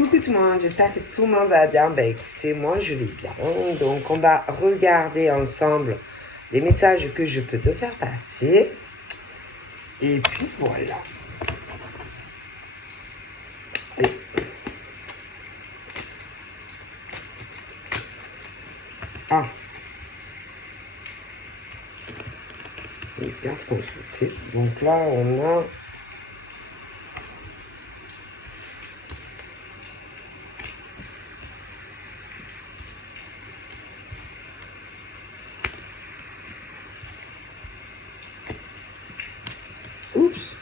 Coucou tout le monde, j'espère que tout le monde va bien. Ben écoutez, moi je vais bien. Donc on va regarder ensemble les messages que je peux te faire passer. Et puis voilà. Et... Ah. Et bien se consulter. Donc là on a... Oups.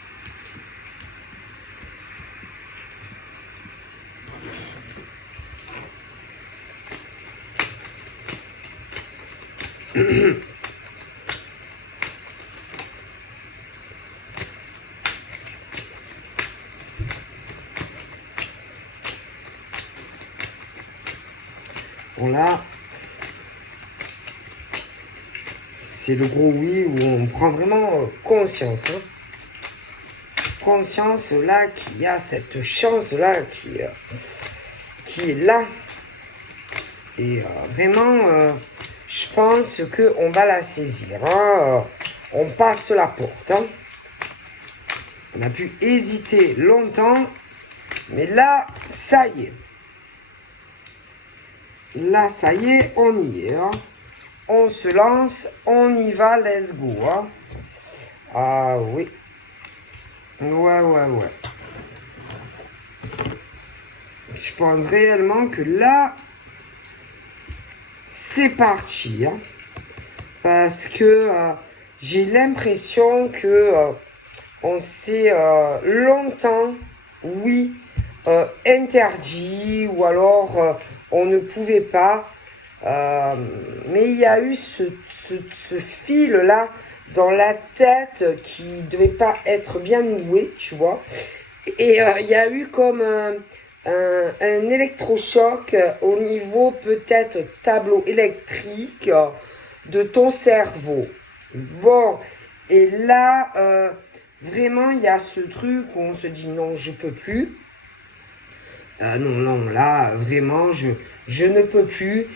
Bon là, c'est le gros oui où on prend vraiment conscience. Hein. Conscience là qu'il y a cette chance là qui est là. Et vraiment, je pense qu'on va la saisir. Hein. On passe la porte. Hein. On a pu hésiter longtemps. Mais là, ça y est. Là, ça y est, on y est. Hein. On se lance, on y va, let's go. Hein. Ah oui. Ouais. Je pense réellement que là, c'est parti. Hein. Parce que j'ai l'impression que on s'est longtemps, oui, interdit ou alors on ne pouvait pas. Mais il y a eu ce fil-là dans la tête qui devait pas être bien noué, tu vois. Et il y a eu comme un électrochoc au niveau peut-être tableau électrique de ton cerveau. Bon, et là, vraiment, il y a ce truc où on se dit non, je peux plus. Non, là, vraiment, je ne peux plus.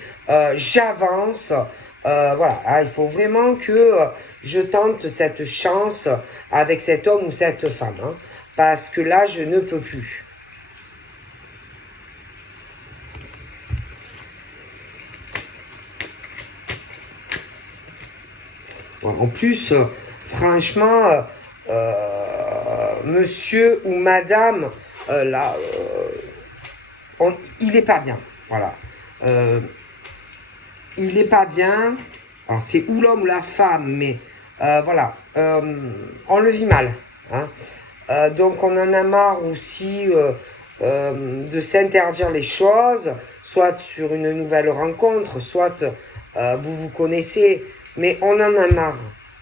J'avance. Voilà, il faut vraiment que je tente cette chance avec cet homme ou cette femme. Hein, parce que là, je ne peux plus. En plus, franchement, monsieur ou madame, là, il est pas bien. Voilà. Il est pas bien. Alors, c'est ou l'homme ou la femme, mais voilà. On le vit mal. Hein. Donc, on en a marre aussi de s'interdire les choses, soit sur une nouvelle rencontre, soit vous vous connaissez, mais on en a marre,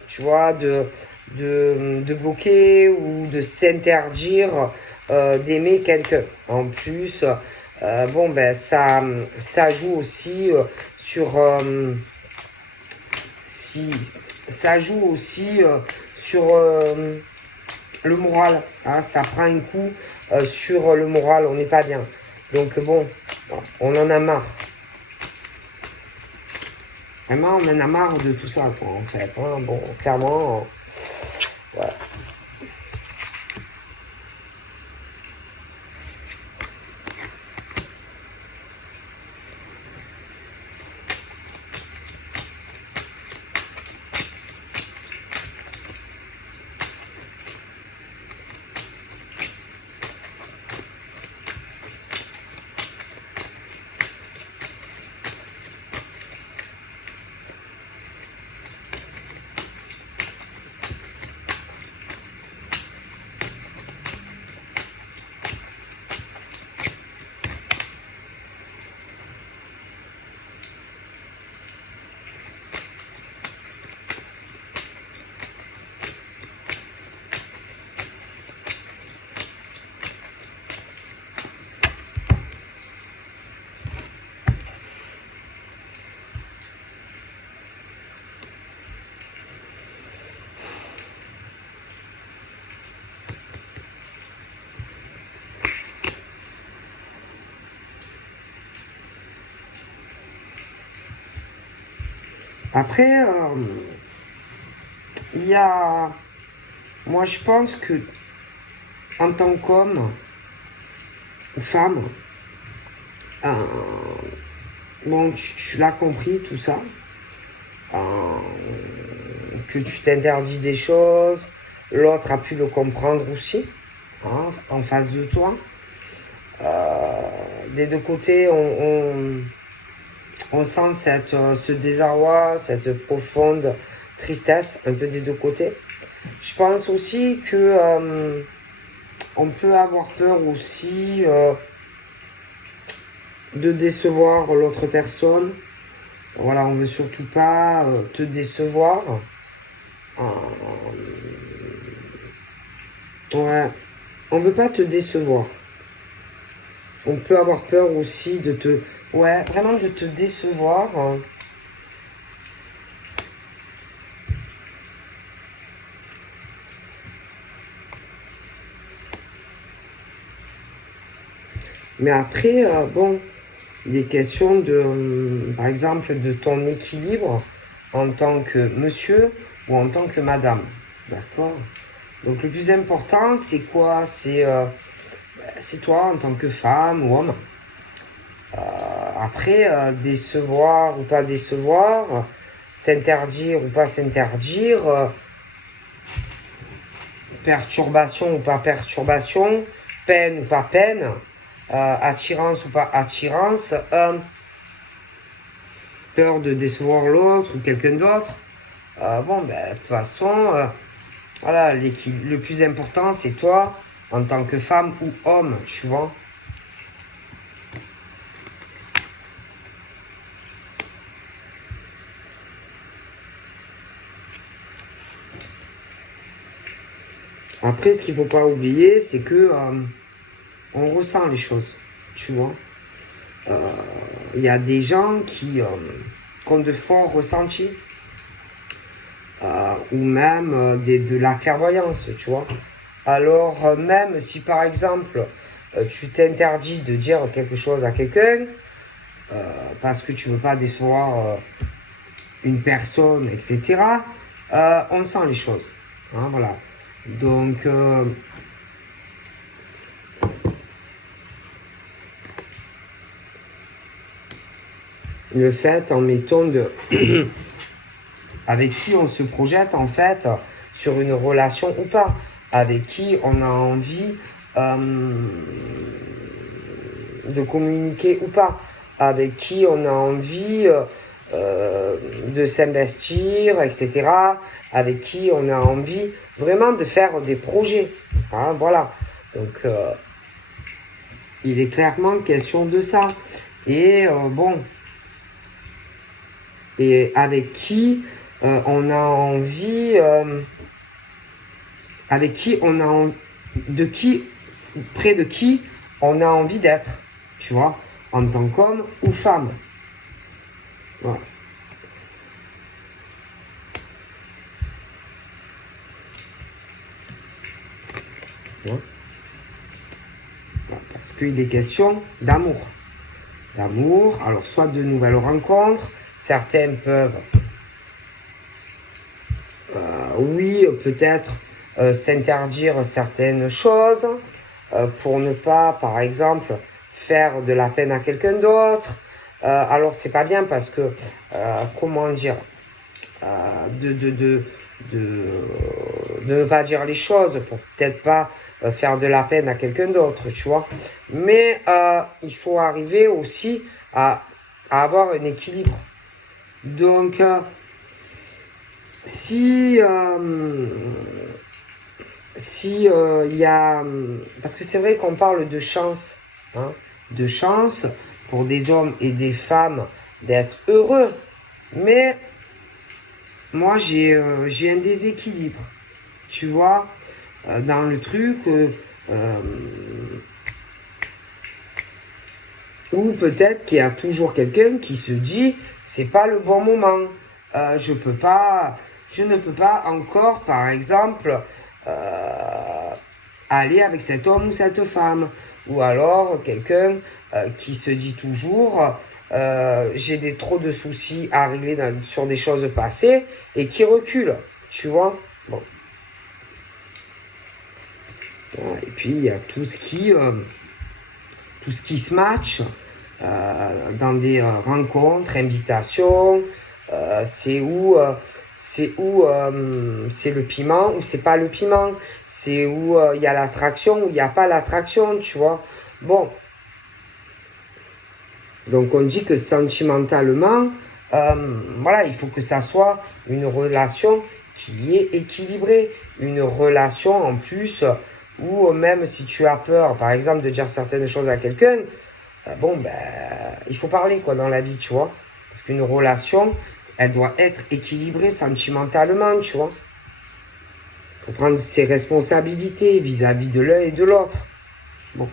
tu vois, de bloquer ou de s'interdire d'aimer quelqu'un. En plus, bon, ben, ça joue aussi sur... ça joue aussi sur le moral. Hein, ça prend un coup sur le moral, on n'est pas bien. Donc bon, on en a marre. Vraiment, on en a marre de tout ça, quoi, en fait. Hein. Bon, clairement, ouais. Après, il y a... Moi, je pense que en tant qu'homme ou femme, bon, tu l'as compris, tout ça, que tu t'interdis des choses, l'autre a pu le comprendre aussi, hein, en face de toi. Des deux côtés, on sent ce désarroi, cette profonde tristesse, un peu des deux côtés. Je pense aussi que on peut avoir peur aussi de décevoir l'autre personne. Voilà, on veut surtout pas te décevoir. Ouais, on veut pas te décevoir. On peut avoir peur aussi de te... Ouais, vraiment de te décevoir. Mais après, bon, il est question de, par exemple, de ton équilibre en tant que monsieur ou en tant que madame. D'accord? Donc le plus important, c'est quoi? C'est toi en tant que femme ou homme. Après, décevoir ou pas décevoir, s'interdire ou pas s'interdire, perturbation ou pas perturbation, peine ou pas peine, attirance ou pas attirance, peur de décevoir l'autre ou quelqu'un d'autre. Bon, ben, de toute façon, voilà, le plus important, c'est toi, en tant que femme ou homme, tu vois. Après, ce qu'il faut pas oublier, c'est que on ressent les choses, tu vois. Il y a des gens qui ont de forts ressentis, ou même de la clairvoyance, tu vois. Alors, même si par exemple, tu t'interdis de dire quelque chose à quelqu'un, parce que tu veux pas décevoir une personne, etc., on sent les choses. Hein, voilà. Donc, le fait, en mettant de... avec qui on se projette, en fait, sur une relation ou pas. Avec qui on a envie de communiquer ou pas. Avec qui on a envie de s'investir, etc. Avec qui on a envie vraiment de faire des projets. Hein, voilà. Donc, il est clairement question de ça. Et bon, et avec qui on a envie, avec qui on a de qui, près de qui on a envie d'être, tu vois, en tant qu'homme ou femme. Voilà. Ouais. Voilà. Parce qu'il est question d'amour. D'amour, alors soit de nouvelles rencontres, certains peuvent, oui, peut-être s'interdire certaines choses pour ne pas, par exemple, faire de la peine à quelqu'un d'autre. Alors c'est pas bien parce que, comment dire, de ne pas dire les choses pour peut-être pas faire de la peine à quelqu'un d'autre, tu vois. Mais il faut arriver aussi à avoir un équilibre. Donc, si il y a... Parce que c'est vrai qu'on parle de chance, hein, de chance pour des hommes et des femmes d'être heureux. Mais moi, j'ai un déséquilibre, tu vois, dans le truc ou peut-être qu'il y a toujours quelqu'un qui se dit, c'est pas le bon moment. Je ne peux pas encore, par exemple, aller avec cet homme ou cette femme. Ou alors quelqu'un qui se dit toujours, j'ai trop de soucis à régler sur des choses passées et qui reculent, tu vois. Bon. Et puis il y a tout ce qui se match dans des rencontres, invitations. C'est où c'est le piment ou c'est pas le piment. C'est où il y a l'attraction ou il n'y a pas l'attraction, tu vois. Bon. Donc on dit que sentimentalement, voilà, il faut que ça soit une relation qui est équilibrée. Une relation en plus où même si tu as peur, par exemple, de dire certaines choses à quelqu'un, il faut parler quoi dans la vie, tu vois. Parce qu'une relation, elle doit être équilibrée sentimentalement, tu vois. Pour prendre ses responsabilités vis-à-vis de l'un et de l'autre. Bon.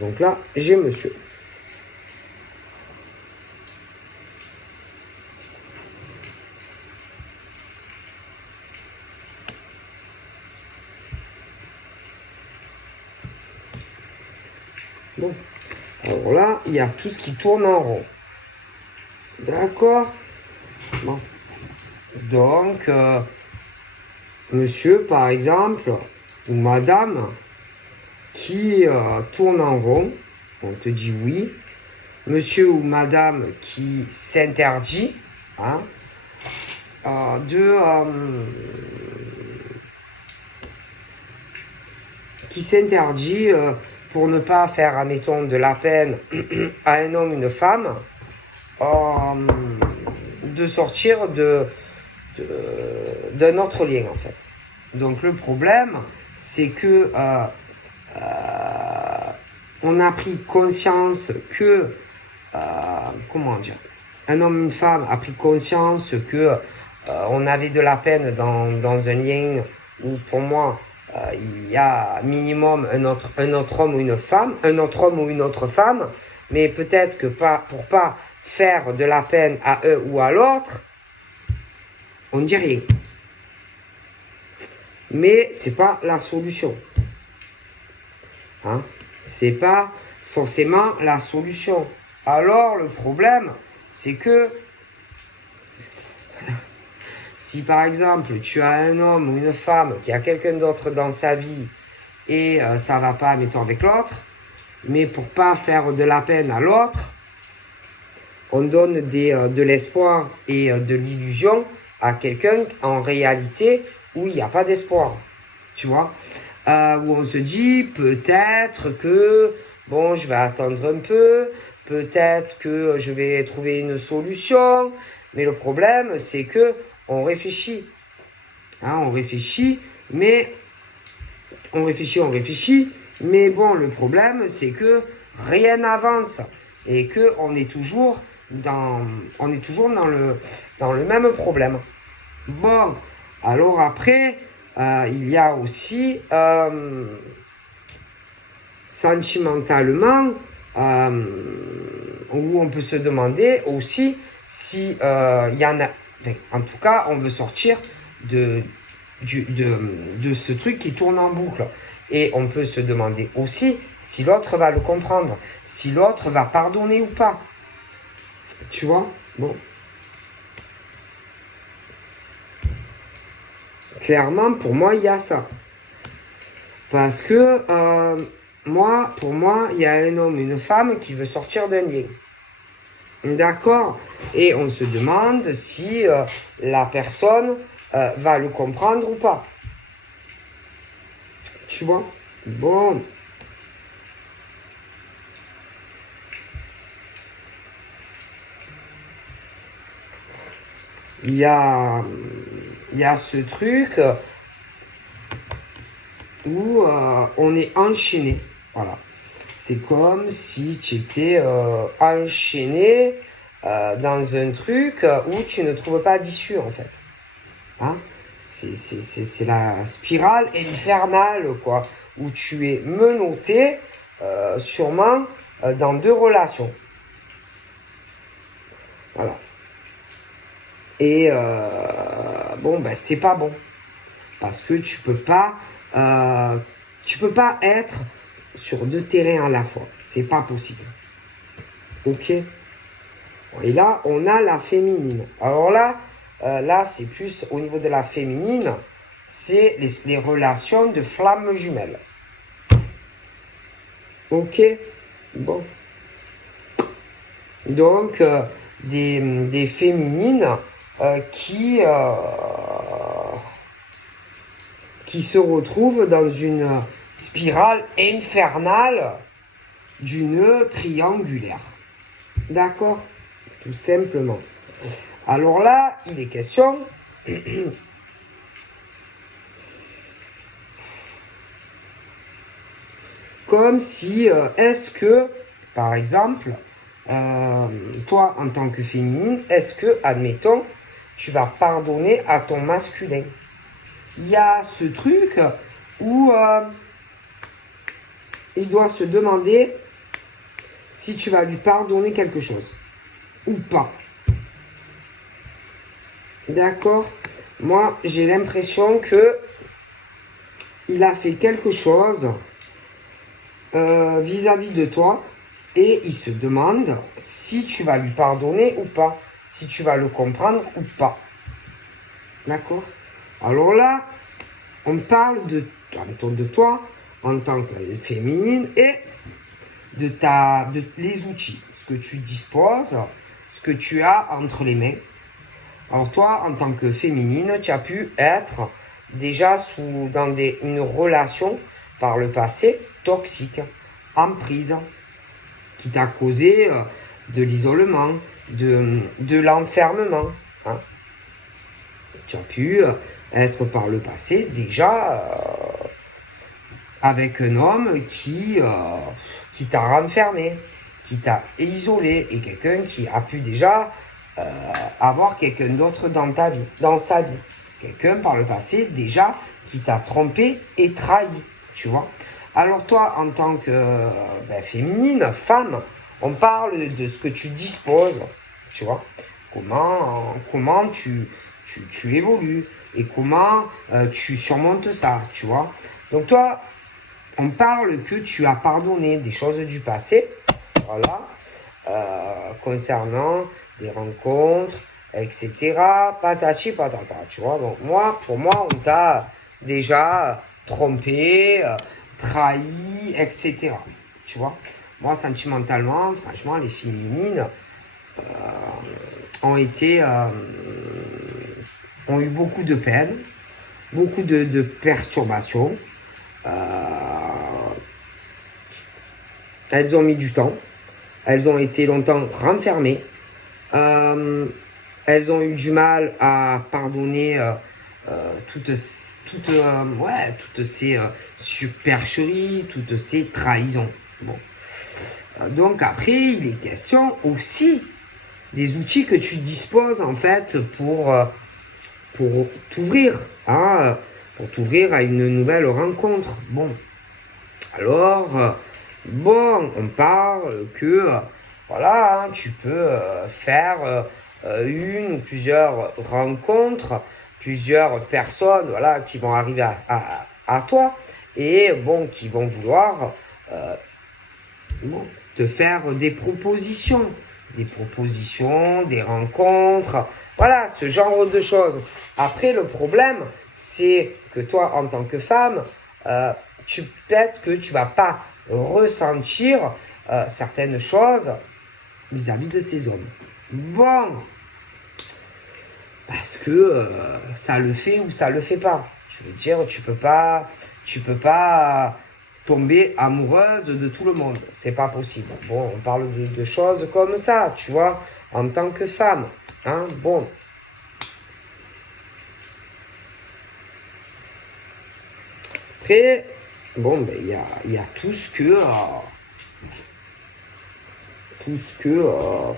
Donc là, j'ai monsieur. Bon. Alors là, il y a tout ce qui tourne en rond. D'accord. Bon. Donc, monsieur, par exemple, ou madame, qui tourne en rond, on te dit oui. Monsieur ou madame qui s'interdit hein, qui s'interdit pour ne pas faire, admettons, de la peine à un homme ou une femme, de sortir d'un autre lien, en fait. Donc le problème, c'est que on a pris conscience que, comment dire, un homme, une femme a pris conscience que on avait de la peine dans un lien où, pour moi, il y a minimum un autre homme ou une femme, un autre homme ou une autre femme, mais peut-être que pour pas faire de la peine à eux ou à l'autre, on ne dit rien. Mais c'est pas la solution. Hein? C'est pas forcément la solution. Alors le problème, c'est que si par exemple tu as un homme ou une femme qui a quelqu'un d'autre dans sa vie et ça va pas, mettons, avec l'autre, mais pour pas faire de la peine à l'autre, on donne de l'espoir et de l'illusion à quelqu'un en réalité où il n'y a pas d'espoir, tu vois, où on se dit peut-être que bon, je vais attendre un peu, peut-être que je vais trouver une solution, mais le problème c'est que on réfléchit, hein, on réfléchit, mais bon, le problème c'est que rien n'avance et que on est toujours dans le même problème. Bon, alors après, il y a aussi sentimentalement où on peut se demander aussi si il y en a. En tout cas, on veut sortir de ce truc qui tourne en boucle. Et on peut se demander aussi si l'autre va le comprendre, si l'autre va pardonner ou pas. Tu vois? Bon. Clairement, pour moi, il y a ça. Parce que, pour moi, il y a un homme, une femme qui veut sortir d'un lien. D'accord? Et on se demande si la personne va le comprendre ou pas. Tu vois? Bon. Il y a ce truc où on est enchaîné. Voilà. C'est comme si tu étais enchaîné dans un truc où tu ne trouves pas d'issue, en fait. Hein? C'est la spirale infernale, quoi. Où tu es menotté, sûrement, dans deux relations. Voilà. Et c'est pas bon. Parce que tu peux pas être sur deux terrains à la fois. C'est pas possible. Ok. Et là, on a la féminine. Alors là, c'est plus au niveau de la féminine, c'est les relations de flammes jumelles. Ok. Bon. Donc, des féminines qui se retrouvent dans une spirale infernale du nœud triangulaire. D'accord? Tout simplement. Alors là, il est question comme si, est-ce que, par exemple, toi, en tant que féminine, est-ce que, admettons, tu vas pardonner à ton masculin? Il y a ce truc où il doit se demander si tu vas lui pardonner quelque chose ou pas. D'accord? Moi, j'ai l'impression que il a fait quelque chose vis-à-vis de toi et il se demande si tu vas lui pardonner ou pas, si tu vas le comprendre ou pas. D'accord? Alors là, on parle de toi en tant que féminine et de les outils, ce que tu disposes, ce que tu as entre les mains. Alors toi, en tant que féminine, tu as pu être déjà dans une relation par le passé toxique, emprise, qui t'a causé de l'isolement, de l'enfermement. Hein. Tu as pu être par le passé déjà avec un homme qui t'a renfermé, qui t'a isolé, et quelqu'un qui a pu déjà avoir quelqu'un d'autre dans sa vie. Quelqu'un par le passé déjà qui t'a trompé et trahi, tu vois. Alors toi, en tant que féminine, femme, on parle de ce que tu disposes, tu vois. Comment tu évolues et comment tu surmontes ça, tu vois. Donc toi, on parle que tu as pardonné des choses du passé, voilà, concernant des rencontres, etc. Patati patata, tu vois. Donc pour moi, on t'a déjà trompé, trahi, etc. Tu vois. Moi, sentimentalement, franchement, les féminines ont eu beaucoup de peine, beaucoup de perturbations. Elles ont mis du temps. Elles ont été longtemps renfermées. Elles ont eu du mal à pardonner toutes ces supercheries, toutes ces trahisons. Bon. Donc après, il est question aussi des outils que tu disposes en fait pour t'ouvrir, hein, pour t'ouvrir à une nouvelle rencontre. Bon. Alors, on parle que voilà, hein, tu peux faire une ou plusieurs rencontres, plusieurs personnes, voilà, qui vont arriver à toi et bon, qui vont vouloir te faire des propositions, des rencontres, voilà, ce genre de choses. Après, le problème, c'est que toi, en tant que femme, peut-être que tu vas pas ressentir certaines choses vis-à-vis de ces hommes. Bon, parce que ça le fait ou ça le fait pas. Je veux dire, tu peux pas tomber amoureuse de tout le monde. C'est pas possible. Bon, on parle de choses comme ça, tu vois, en tant que femme. Hein, bon. Après, bon, ben, il y a tout ce que,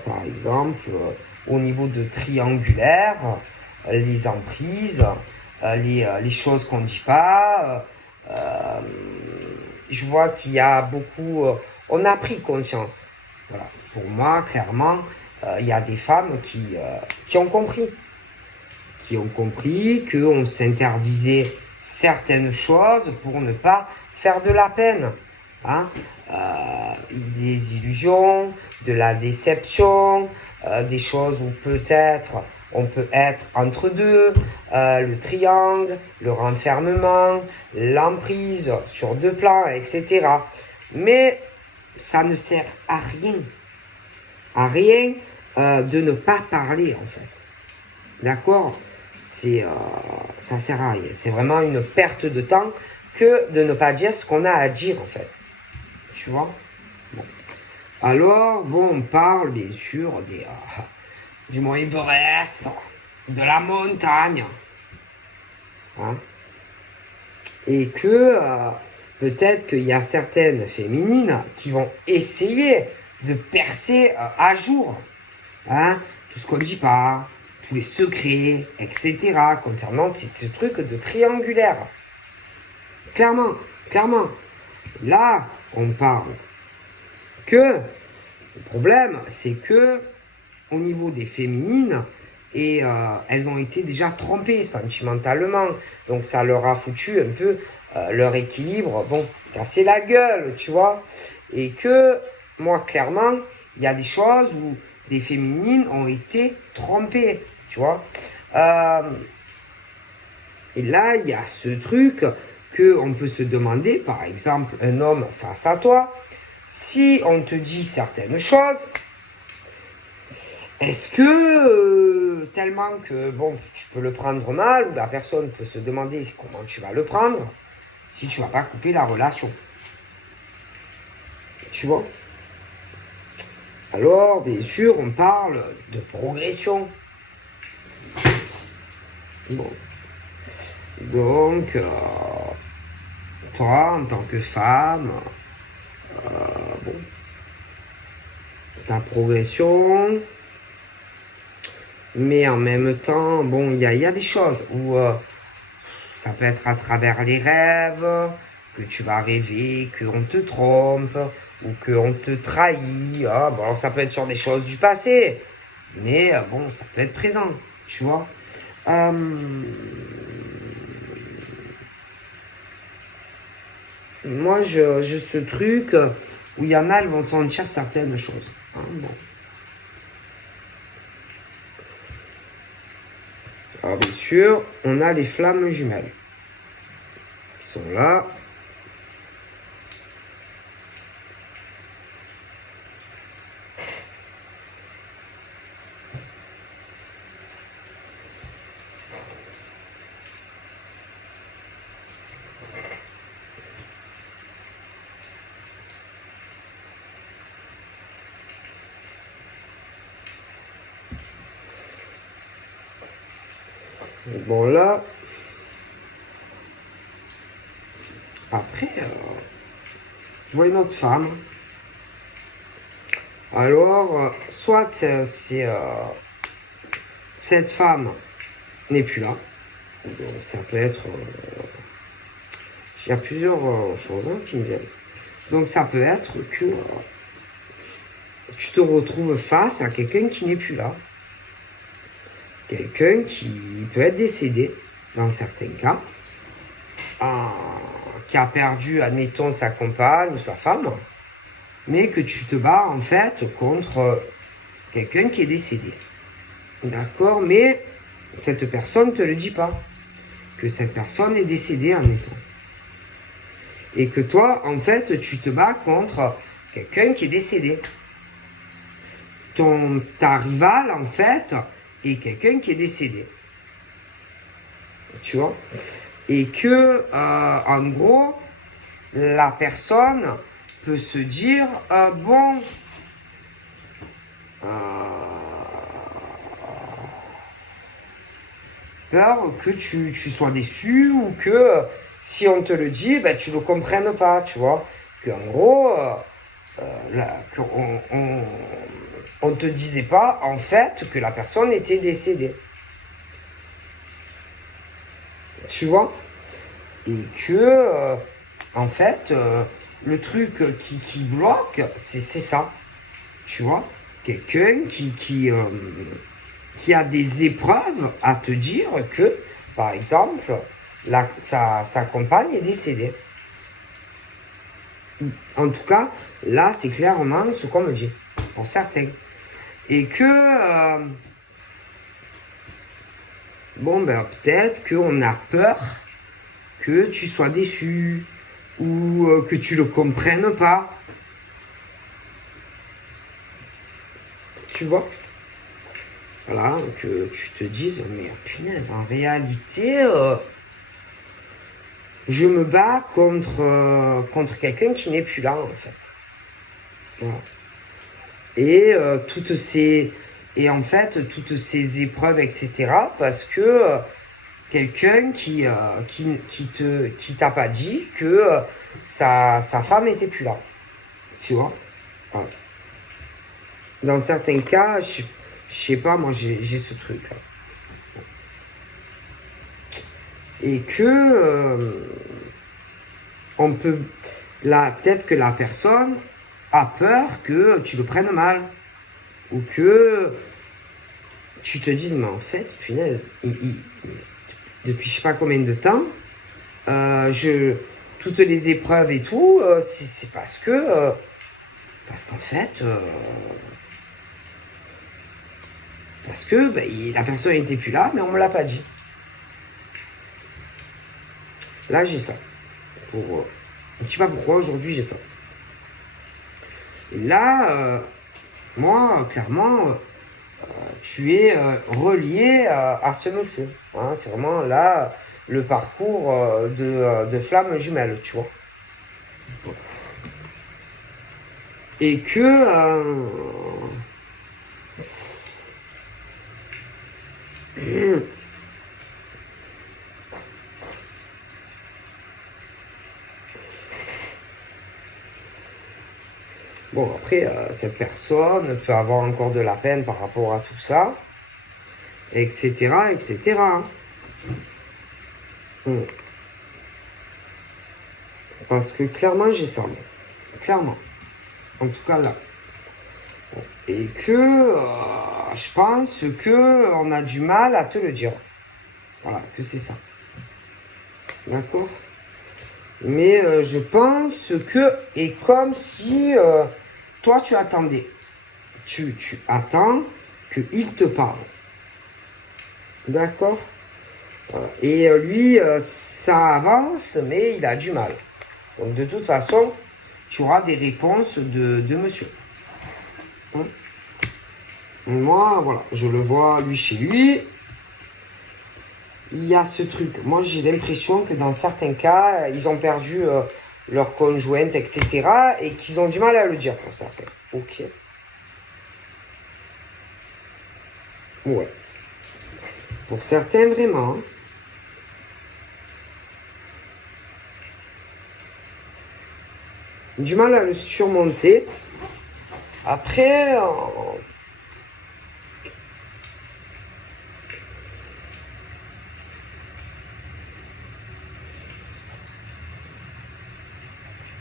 par exemple, au niveau de triangulaire, les emprises, les choses qu'on ne dit pas, je vois qu'il y a beaucoup, on a pris conscience. Voilà. Pour moi, clairement, il y a des femmes qui ont compris. Qui ont compris qu'on s'interdisait certaines choses pour ne pas faire de la peine. Hein, des illusions, de la déception, des choses où peut-être on peut être entre deux, le triangle, le renfermement, l'emprise sur deux plans, etc. Mais ça ne sert à rien de ne pas parler en fait. D'accord? Ça sert à rien. C'est vraiment une perte de temps que de ne pas dire ce qu'on a à dire en fait. Tu vois? Bon. Alors, bon, on parle bien sûr du mont Everest, de la montagne. Hein? Et que peut-être qu'il y a certaines féminines qui vont essayer de percer à jour. Hein? Tout ce qu'on ne dit pas, tous les secrets, etc. concernant ce truc de triangulaire. Clairement. Là, on parle que le problème, c'est que au niveau des féminines, et elles ont été déjà trompées sentimentalement. Donc ça leur a foutu un peu leur équilibre, bon, casser la gueule, tu vois. Et que, moi, clairement, il y a des choses où des féminines ont été trompées, tu vois. Et là, il y a ce truc qu'on peut se demander, par exemple, un homme face à toi, si on te dit certaines choses, est-ce que, tellement que, bon, tu peux le prendre mal, ou la personne peut se demander comment tu vas le prendre, si tu vas pas couper la relation. Tu vois? Alors, bien sûr, on parle de progression. Bon. Donc, toi, en tant que femme, bon, ta progression, mais en même temps, bon, il y a des choses où ça peut être à travers les rêves, que tu vas rêver, qu'on te trompe, ou qu'on te trahit. Ah, bon, alors ça peut être sur des choses du passé, mais bon, ça peut être présent, tu vois. Moi, j'ai ce truc où il y en a, elles vont sentir certaines choses. Hein, bon. Alors, bien sûr, on a les flammes jumelles qui sont là. Bon, là, après, je vois une autre femme. Alors, soit cette femme n'est plus là. Donc, ça peut être... il y a plusieurs choses qui me viennent. Donc, ça peut être que tu te retrouves face à quelqu'un qui n'est plus là. Quelqu'un qui peut être décédé, dans certains cas, qui a perdu, admettons, sa compagne ou sa femme, mais que tu te bats, en fait, contre quelqu'un qui est décédé. D'accord? Mais cette personne ne te le dit pas. Que cette personne est décédée, admettons. Et que toi, en fait, tu te bats contre quelqu'un qui est décédé. Ta rivale, en fait, est quelqu'un qui est décédé. Tu vois? Et que, en gros, la personne peut se dire, bon, peur que tu sois déçu ou que si on te le dit, ben, tu ne le comprennes pas, tu vois. Qu'en gros, on te disait pas, en fait, que la personne était décédée. Tu vois? Et que, en fait, le truc qui bloque, c'est ça. Tu vois? Quelqu'un qui a des épreuves à te dire que, par exemple, sa compagne est décédée. En tout cas, là, c'est clairement ce qu'on me dit. pour certains. Et que, bon, ben peut-être qu'on a peur que tu sois déçu ou que tu le comprennes pas. Tu vois? Voilà, que tu te dises, mais punaise, en réalité, je me bats contre quelqu'un qui n'est plus là, en fait. Voilà. Et en fait, toutes ces épreuves, etc., parce que quelqu'un qui t'a pas dit que sa femme n'était plus là. Tu vois? Voilà. Dans certains cas, je sais pas, moi j'ai ce truc-là. Et que on peut. Peut-être que la personne a peur que tu le prennes mal. Ou que tu te dises, mais en fait, punaise, depuis je sais pas combien de temps, toutes les épreuves et tout, c'est parce que. Parce qu'en fait. Parce que la personne n'était plus là, mais on ne me l'a pas dit. Là, j'ai ça. Je ne sais pas pourquoi, aujourd'hui, j'ai ça. Et là, moi, clairement, tu es relié à ce monsieur. Hein, c'est vraiment là le parcours de flammes jumelles, tu vois. Et que... Bon, après, cette personne peut avoir encore de la peine par rapport à tout ça, etc., etc. Parce que clairement, j'ai ça. Clairement. En tout cas, là. Et que je pense que on a du mal à te le dire. Voilà, que c'est ça. D'accord? Mais je pense que, et comme si toi tu attendais. Tu attends qu'il te parle. D'accord? Et lui, ça avance, mais il a du mal. Donc de toute façon, tu auras des réponses de monsieur. Hein? Moi, voilà, je le vois lui chez lui. Il y a ce truc. Moi, j'ai l'impression que dans certains cas, ils ont perdu leur conjointe, etc. Et qu'ils ont du mal à le dire pour certains. Ok. Ouais. Pour certains, vraiment. Du mal à le surmonter. Après,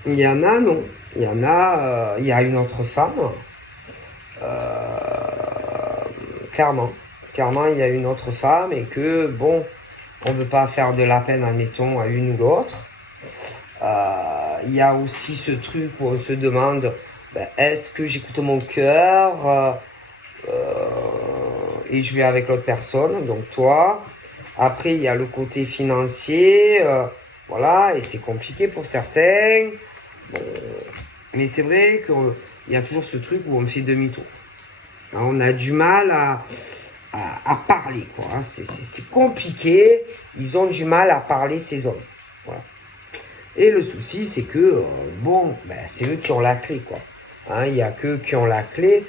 il y en a, non. Il y en a, il y a une autre femme. Clairement. Clairement, il y a une autre femme et que, bon, on ne veut pas faire de la peine, admettons, à une ou l'autre. Il y a aussi ce truc où on se demande, est-ce que j'écoute mon cœur et je vais avec l'autre personne, donc toi. Après, il y a le côté financier, voilà, et c'est compliqué pour certains. Bon, mais c'est vrai qu'il y a toujours ce truc où on fait demi-tour. On a du mal à parler, quoi. Hein. C'est compliqué. Ils ont du mal à parler, ces hommes. Voilà. Et le souci, c'est que, c'est eux qui ont la clé, quoi. Hein, il n'y a qu'eux qui ont la clé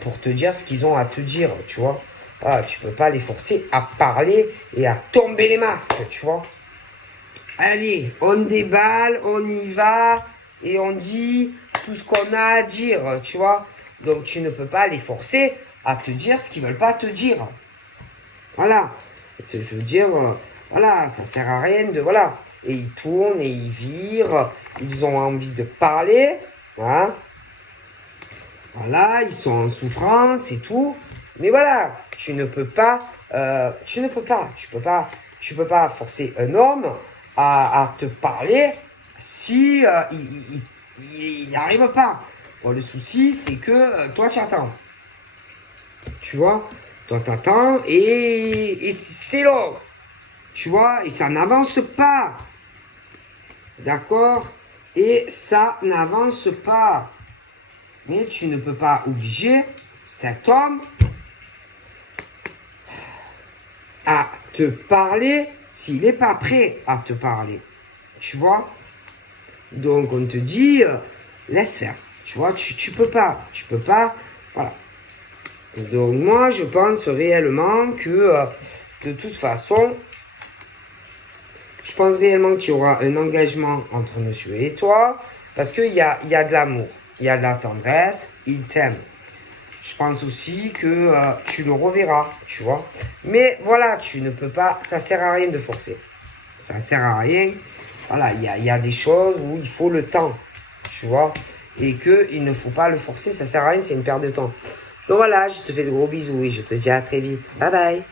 pour te dire ce qu'ils ont à te dire, tu vois. Ah, tu peux pas les forcer à parler et à tomber les masques, tu vois. Allez, on déballe, on y va et on dit tout ce qu'on a à dire, tu vois. Donc tu ne peux pas les forcer à te dire ce qu'ils veulent pas te dire. Voilà. Je veux dire, voilà, ça sert à rien de, voilà. Et ils tournent et ils virent, ils ont envie de parler, hein. Voilà, ils sont en souffrance et tout. Mais voilà, tu ne peux pas forcer un homme à te parler si il n'y arrive pas. Bon, le souci, c'est que toi, tu attends. Tu vois, toi, tu attends et c'est long. Tu vois, et ça n'avance pas. D'accord? Et ça n'avance pas. Mais tu ne peux pas obliger cet homme à te parler s'il n'est pas prêt à te parler. Tu vois? Donc on te dit, laisse faire. Tu vois, tu peux pas. Tu peux pas. Voilà. Donc moi, je pense réellement que, de toute façon, je pense réellement qu'il y aura un engagement entre monsieur et toi, parce qu'il y a de l'amour, il y a de la tendresse, il t'aime. Je pense aussi que tu le reverras, tu vois. Mais voilà, tu ne peux pas, ça sert à rien de forcer. Ça sert à rien. Voilà, il y a des choses où il faut le temps, tu vois. Et qu'il ne faut pas le forcer, ça sert à rien, c'est une perte de temps. Donc voilà, je te fais de gros bisous et je te dis à très vite. Bye bye.